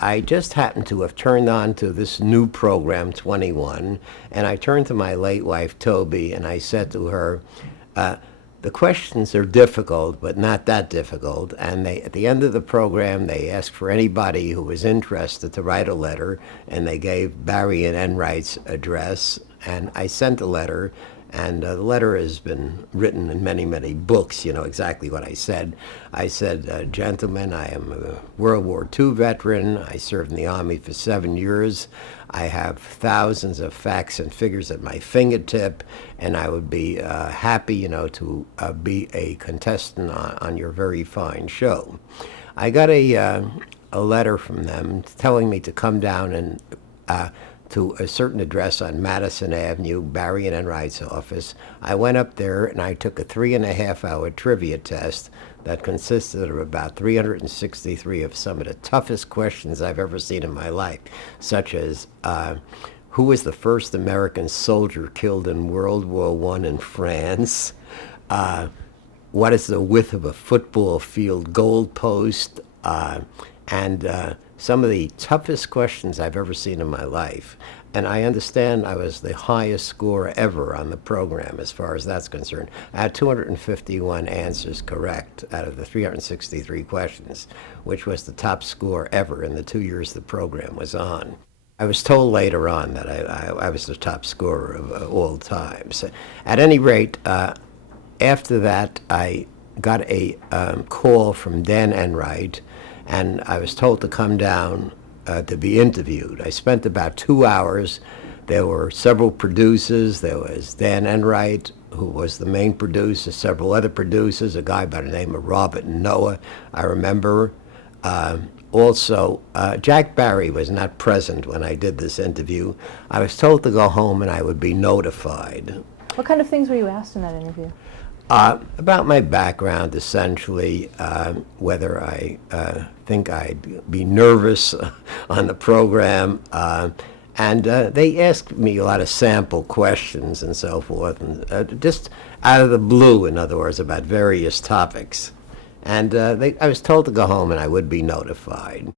I just happened to have turned on to this new program, 21, and I turned to my late wife, Toby, and I said to her, uh, the questions are difficult, but not that difficult. And at the end of the program, they asked for anybody who was interested to write a letter, and they gave Barry and Enright's address, and I sent a letter. And the letter has been written in many, many books, exactly what I said. I said, gentlemen, I am a World War II veteran. I served in the Army for 7 years. I have thousands of facts and figures at my fingertip, and I would be happy, to be a contestant on your very fine show. I got a letter from them telling me to come down and to a certain address on Madison Avenue, Barry and Enright's office. I went up there and I took a 3.5-hour trivia test that consisted of about 363 of some of the toughest questions I've ever seen in my life, such as who was the first American soldier killed in World War I in France? What is the width of a football field goalpost? And some of the toughest questions I've ever seen in my life. And I understand I was the highest score ever on the program as far as that's concerned. I had 251 answers correct out of the 363 questions, which was the top score ever in the 2 years the program was on. I was told later on that I was the top scorer of all time. So at any rate, after that, I got a call from Dan Enright, and I was told to come down to be interviewed. I spent about 2 hours. There were several producers. There was Dan Enright, who was the main producer, several other producers, a guy by the name of Robert and Noah, I remember. Also, Jack Barry was not present when I did this interview. I was told to go home and I would be notified. What kind of things were you asked in that interview? About my background, essentially, whether I think I'd be nervous on the program, and they asked me a lot of sample questions and so forth, and just out of the blue, in other words, about various topics. And I was told to go home and I would be notified.